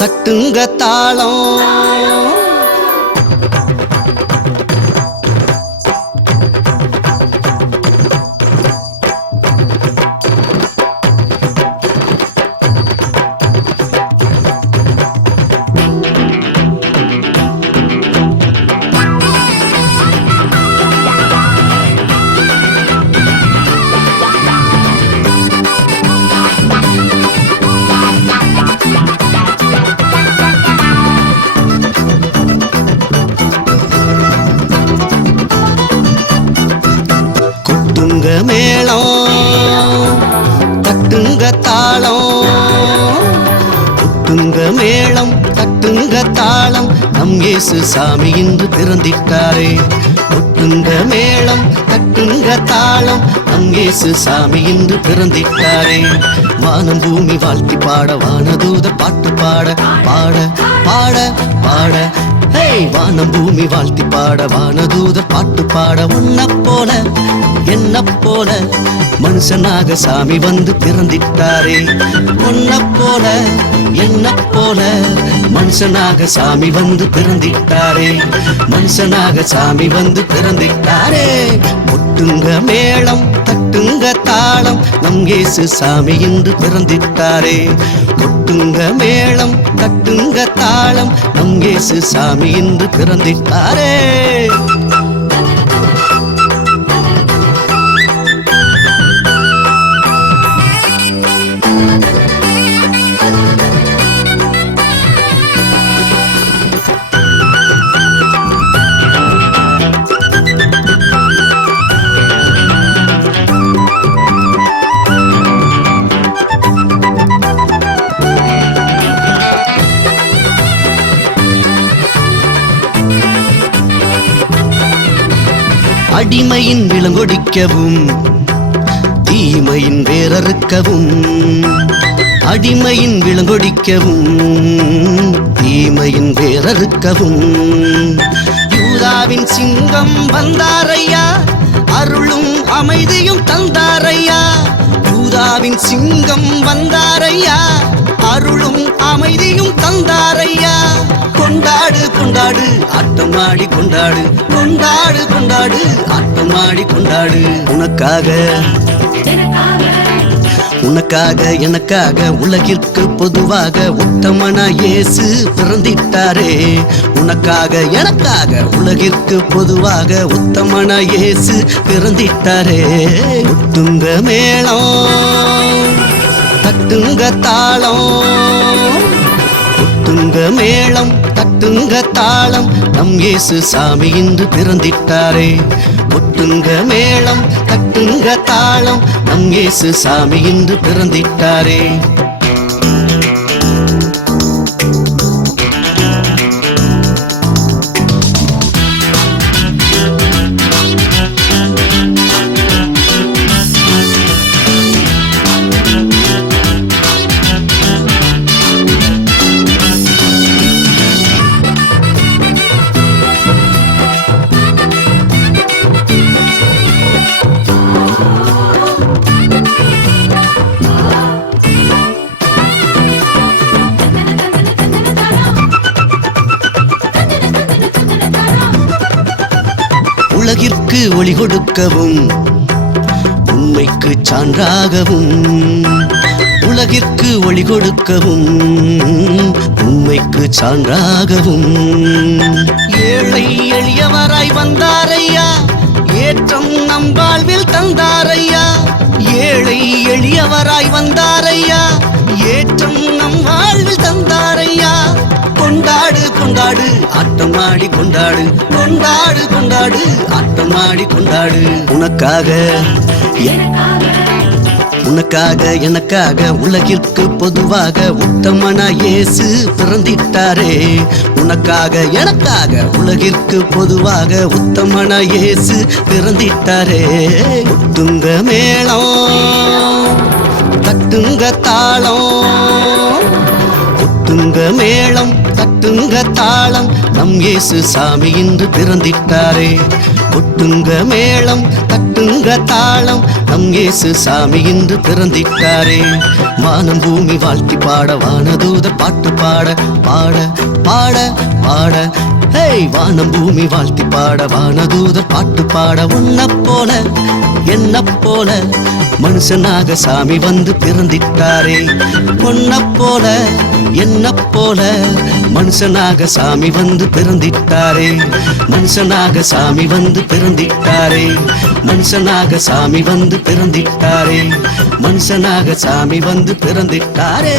தட்டுங்க தாளம். கொட்டுங்க மேளம் தட்டுங்க தாளம். கொட்டுங்க மேளம் தட்டுங்க தாளம். நம் இயேசு சாமி இன்று பிறந்திட்டாரே. கொட்டுங்க மேளம் தட்டுங்க தாளம். நம் இயேசு சாமி இன்று பிறந்திட்டாரே. வானம் பூமி வாழ்த்தி பாட வானதூதர் பாட்டு பாட பாட பாட பாட. வானம் பூமி வாழ்த்தி பாட வானதூதர் பாட்டு பாட. உன்ன போல என்ன போல மனுஷனாக சாமி வந்து பிறந்திட்டாரே. உன்ன போல என்ன போல மனுஷனாக சாமி வந்து பிறந்திட்டாரே. மனுஷனாக சாமி வந்து பிறந்திட்டாரே. கொட்டுங்க மேளம் தட்டுங்க தாளம். நம் இயேசு சாமி இன்று பிறந்திட்டாரே. கொட்டுங்க மேளம் தட்டுங்க தாளம். நம் இயேசு சாமி இன்று பிறந்திட்டாரே. அடிமையின் விலங்கொடிக்கவும் தீமையின் வேறறுக்கவும். அடிமையின் விலங்கொடிக்கவும் தீமையின் வேறறுக்கவும். யூதாவின் சிங்கம் வந்தாரையா. அருளும் அமைதியும் தந்தாரையா. யூதாவின் சிங்கம் வந்தாரையா. அருளும் அமைதியும் தந்தாரையா. கொண்டாடு கொண்டாடு ஆட்டமாடி கொண்டாடு. கொண்டாடு கொண்டாடு ஆட்டமாடி கொண்டாடு. உனக்காக எனக்காக உலகிற்கு பொதுவாக உத்தமனா இயேசு பிறந்திட்டாரே. உனக்காக எனக்காக உலகிற்கு பொதுவாக உத்தமனா இயேசு பிறந்திட்டாரே. கொட்டுங்க மேளம் தட்டுங்க தாளம். கொட்டுங்க மேளம் தட்டுங்க தாளம். நம் இயேசு சாமி இன்று பிறந்திட்டாரே. கொட்டுங்க மேளம் தட்டுங்க தாளம். நம் இயேசு சாமி இன்று பிறந்திட்டாரே. உலகிற்கு ஒளி கொடுக்கவும் உண்மைக்கு சான்றாகவும். உலகிற்கு ஒளி கொடுக்கவும் உண்மைக்கு சான்றாகவும். ஏழை எளியவராய் வந்தாரையா. ஏற்றம் நம் வாழ்வில் தந்தாரையா. ஏழை எளியவராய் வந்தாரையா. ஏற்றம் நம் வாழ்வில் தந்தாரையா. கொண்டாடு கொண்டாடு ஆட்டமாடி கொண்டாடு. கொண்டாடு கொண்டாடு ஆட்டமாடி கொண்டாடு. உனக்காக எனக்காக உலகிற்கு பொதுவாக உத்தமனா இயேசு பிறந்திட்டாரே. உனக்காக எனக்காக உலகிற்கு பொதுவாக உத்தமனா இயேசு பிறந்திட்டாரே. கொட்டுங்க மேளம் தட்டுங்க தாளம். கொட்டுங்க மேளம் தட்டு கொட்டுங்க தாளம் நம் இயேசு சாமி இன்று பிறந்திட்டாரே. கொட்டுங்க மேளம் தட்டுங்க தாளம் நம் இயேசு சாமி இன்று பிறந்திட்டாரே. வானம் பூமி வாழ்த்தி பாட வானதூதர் பாட்டு பாட பாட பாட பாட. ஹே, வானம் பூமி வாழ்த்தி பாட வானதூதர் பாட்டு பாட. உன்ன போல என்ன போல மனுஷனாக சாமி வந்து பிறந்திட்டாரே. பொன்ன போல என்ன போல மனுஷனாக சாமி வந்து பிறந்திட்டாரே. மனுஷனாக சாமி வந்து பிறந்திட்டாரே. மனுஷனாக சாமி வந்து பிறந்திட்டாரே. மனுஷனாக சாமி வந்து பிறந்திட்டாரே.